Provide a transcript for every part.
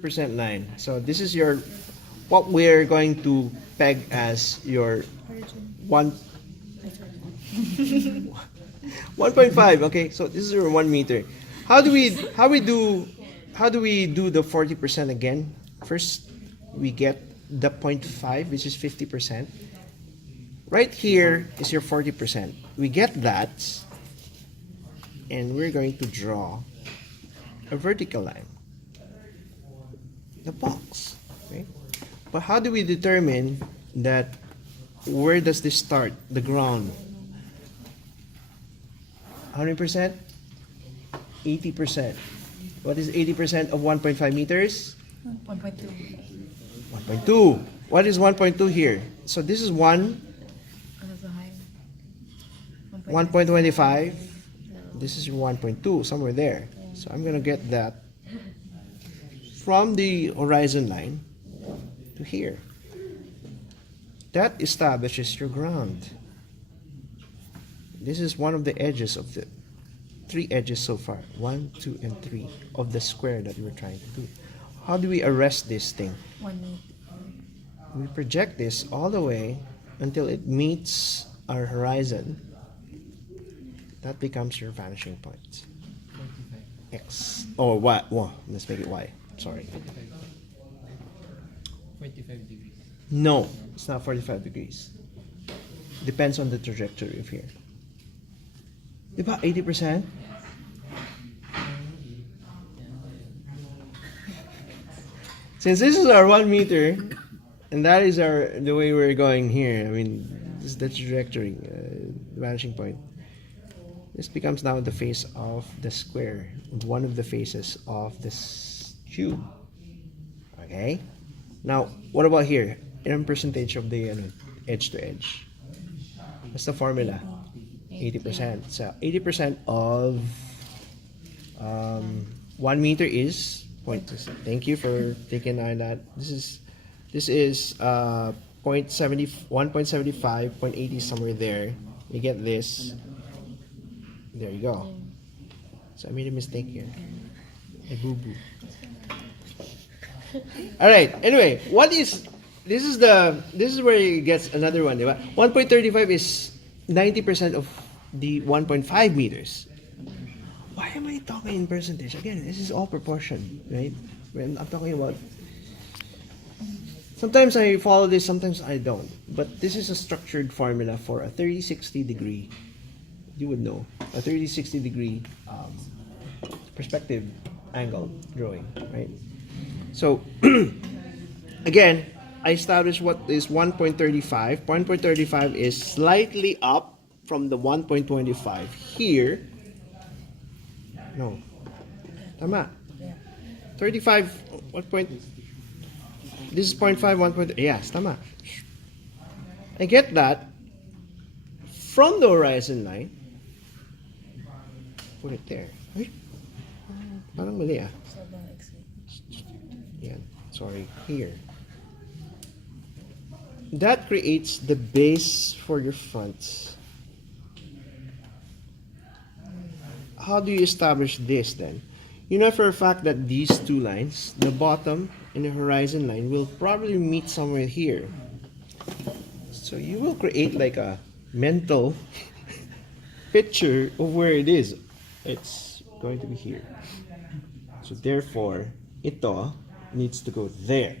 percent line. So this is your what we're going to peg as your one 1.5. Okay, so this is your 1 meter. How do we do the 40% again? First, we get the 0.5, which is 50%. Right here is your 40%. We get that, and we're going to draw a vertical line, the box. Okay? But how do we determine that? Where does this start? The ground. 100%? 80%. What is 80% of 1.5 meters? 1.2. 1.2. What is 1.2 here? So this is 1.25. This is 1.2, somewhere there. So I'm going to get that from the horizon line to here. That establishes your ground. This is one of the edges of the 3 edges so far. 1, 2, and 3 of the square that we're trying to do. How do we arrest this thing? 1 meter. We project this all the way until it meets our horizon. That becomes your vanishing point. X. Or Y. Well, let's make it Y. Sorry. 45 degrees. No, it's not 45 degrees. Depends on the trajectory of here. Diba 80%? Since this is our 1 meter, and that is the way we're going here, I mean, this is the trajectory, the vanishing point. This becomes now the face of the square, one of the faces of this cube. Okay? Now, what about here? In percentage of the edge to edge. What's the formula? 80%. So 80% of 1 meter is 0.2. Thank you for taking on that. This is 0.70, 1.75, 0.80 somewhere there. You get this. There you go. So I made a mistake here. A boo boo. All right. Anyway, this is where it gets another one. 1.35 is 90% of the 1.5 meters. Why am I talking in percentage? Again, this is all proportion, right? When I'm talking about, sometimes I follow this, sometimes I don't. But this is a structured formula for a 30-60 degree. You would know a 30-60 degree perspective angle drawing, right? So again, I established what is 1.35. 1.35 is slightly up from the 1.25 here. No. Tama. 35, what point? This is 0.5, 1. Yes, tama. I get that from the horizon line. Put it there. Ay, parang mali ah. Yan. Sorry. Here. That creates the base for your front. How do you establish this then? You know for a fact that these two lines, the bottom and the horizon line, will probably meet somewhere here. So you will create like a mental picture of where it is. It's going to be here. So therefore, ito needs to go there.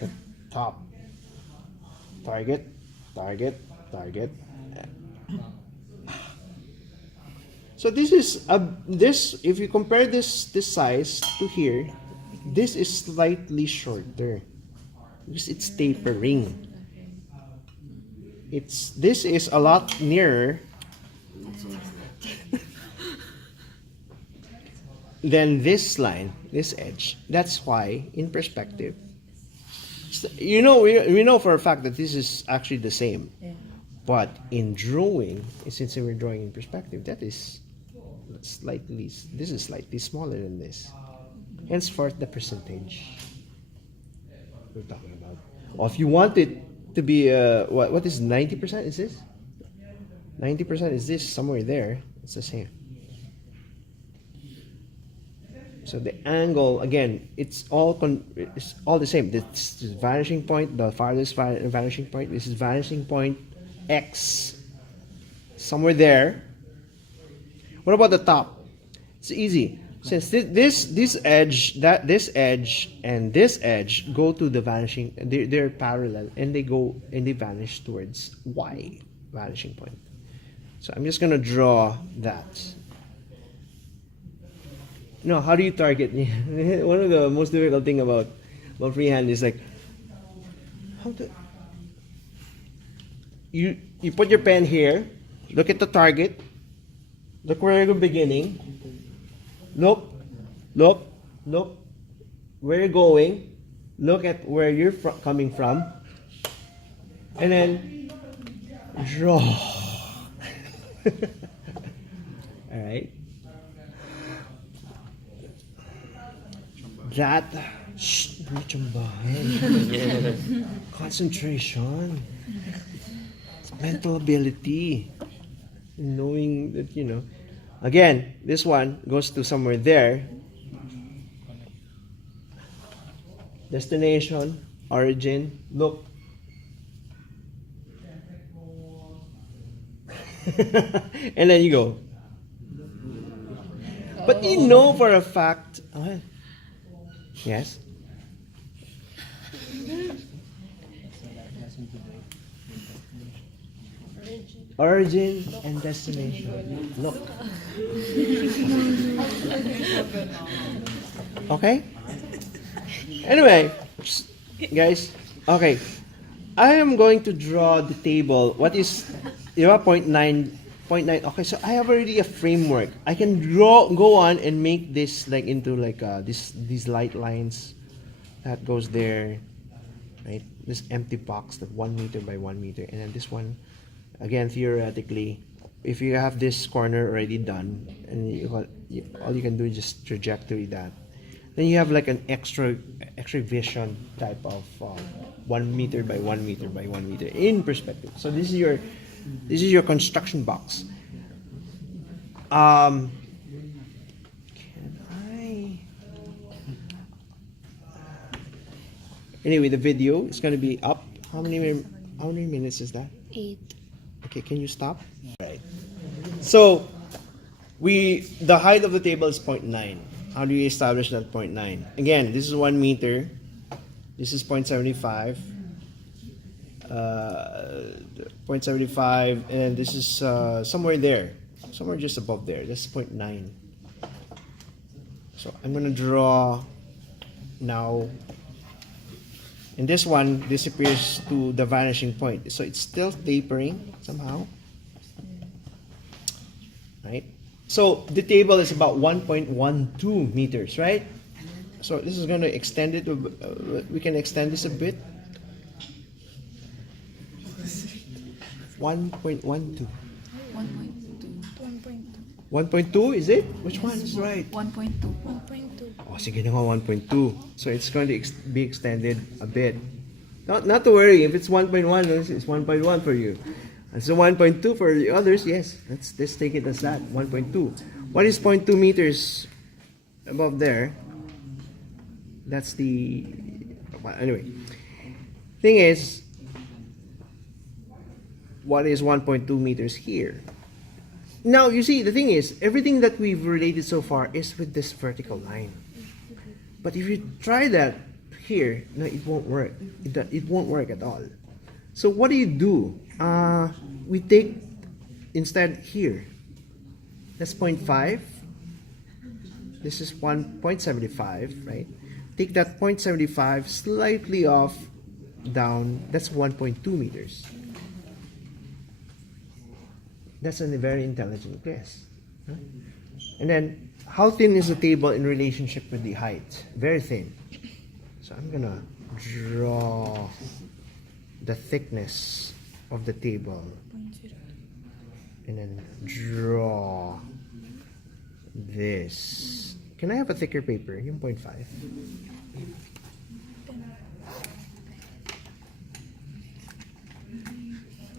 The top. Target, target, target. So this is if you compare this size to here, this is slightly shorter because it's tapering. This is a lot nearer than this line, this edge. That's why in perspective, we know for a fact that this is actually the same. Yeah. But in drawing, since we're drawing in perspective, this is slightly smaller than this. Henceforth, the percentage we're talking about. Or if you want it to be what is 90%? Is this 90%? Is this somewhere there? It's the same. So the angle, again, it's all the same. This is vanishing point, the farthest vanishing point. This is vanishing point X, somewhere there. What about the top? It's easy. Since this edge, this edge and this edge go to the vanishing, they're parallel, and they vanish towards Y, vanishing point. So I'm just gonna draw that. No, how do you target? One of the most difficult thing about freehand is like how to you put your pen here, look at the target, look where you're beginning, look, where you're going, look at where you're coming from, and then draw. All right. That concentration, mental ability, knowing that, you know. Again, this one goes to somewhere there. Destination, origin, look. And then you go. But you know for a fact. Yes? Origin and destination. Look. Okay? Anyway, guys, okay. I am going to draw the table. What is 0.9? Okay, so I have already a framework. I can go on and make this like into like these light lines that goes there, right? This empty box that 1 meter by 1 meter, and then this one, again theoretically, if you have this corner already done, and all you can do is just trajectory that, then you have like an extra vision type of 1 meter by 1 meter by 1 meter in perspective. So this is your construction box. Can I? Anyway, the video is going to be up. How many minutes is that? 8. Okay, can you stop? Right. So the height of the table is 0.9. How do you establish that 0.9? Again, this is 1 meter. This is 0.75. 0.75, and this is somewhere there, somewhere just above there. That's 0.9. So I'm gonna draw now, and this one disappears to the vanishing point, so it's still tapering somehow, right? So the table is about 1.12 meters, right? So this is gonna extend it. We can extend this a bit. 1.12. 1.2. 1.2 is it? Which one is right? 1.2. 1.2. Oh, sige na nga, 1.2. So it's going to be extended a bit. Not to worry, if it's 1.1, it's 1.1 for you. And so 1.2 for the others, yes. Let's take it as that, 1.2. What is 0.2 meters above there? That's the... Well, anyway. Thing is, what is 1.2 meters here? Now, you see, the thing is, everything that we've related so far is with this vertical line. But if you try that here, no, it won't work. It won't work at all. So what do? We take, instead here, that's 0.5. This is 1.75, right? Take that 0.75 slightly off down, that's 1.2 meters. That's a very intelligent guess. Huh? And then, how thin is the table in relationship with the height? Very thin. So I'm gonna draw the thickness of the table. And then draw this. Can I have a thicker paper? Yung 0.5.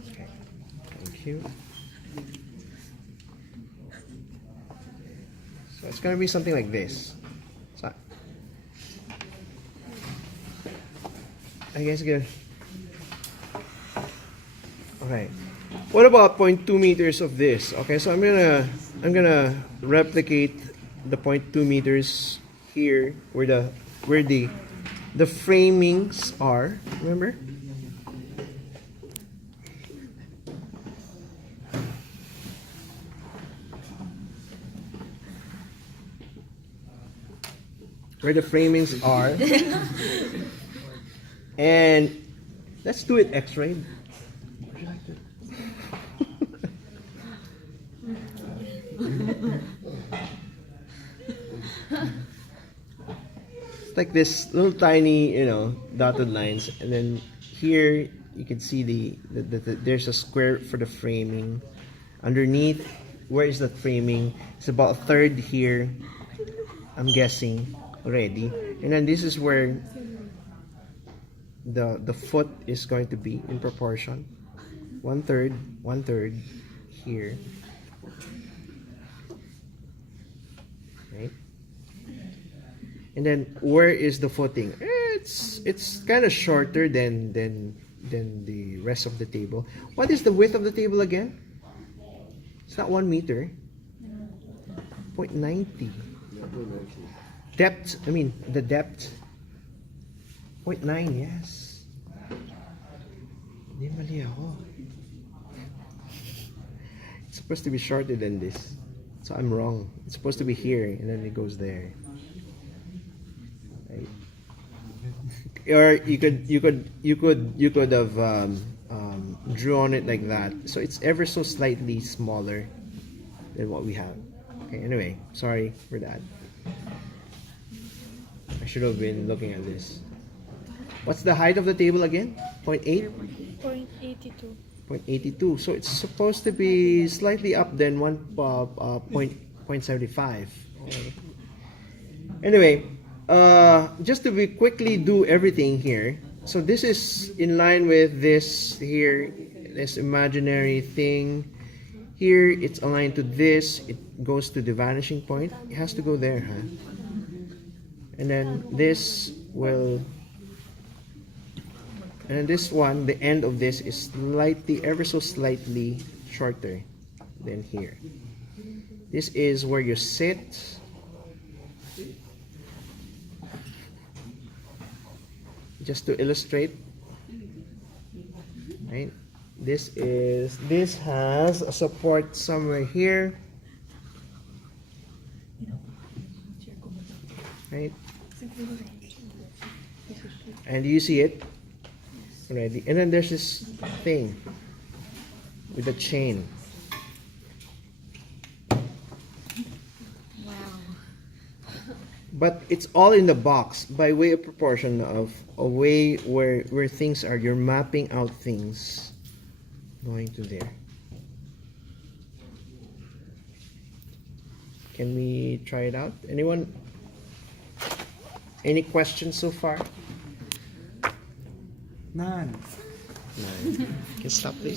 Okay. Thank you. So it's going to be something like this. I guess good. Okay. What about 0.2 meters of this? Okay, so I'm gonna replicate the 0.2 meters here where the framings are. Remember? Where the framings are. And let's do it X-ray. Would you like to? It's like this little tiny, dotted lines, and then here you can see there's a square for the framing. Underneath, where is that framing? It's about a third here, I'm guessing already, and then this is where the foot is going to be in proportion. One third here. Right? And then where is the footing? It's kind of shorter than the rest of the table. What is the width of the table again? It's not 1 meter. 0.90. Depth, the depth. 0.9, yes. Hindi mali ako. It's supposed to be shorter than this. So I'm wrong. It's supposed to be here and then it goes there. Right? Or you could have drawn it like that. So it's ever so slightly smaller than what we have. Okay, anyway, sorry for that. I should have been looking at this. What's the height of the table again? 0.8? 0.82. 0.82. So it's supposed to be slightly up than 0.75. Okay. Anyway, just to quickly do everything here. So this is in line with this here, this imaginary thing. Here it's aligned to this. It goes to the vanishing point. It has to go there, huh? And then this will, and then this one, the end of this is slightly, ever so slightly shorter than here. This is where you sit. Just to illustrate, right? This has a support somewhere here, right? And you see it already. And then there's this thing with the chain. But it's all in the box by way of proportion of a way where things are. You're mapping out things going to there. Can we try it out? Anyone? Any questions so far? None. None. Can stop please.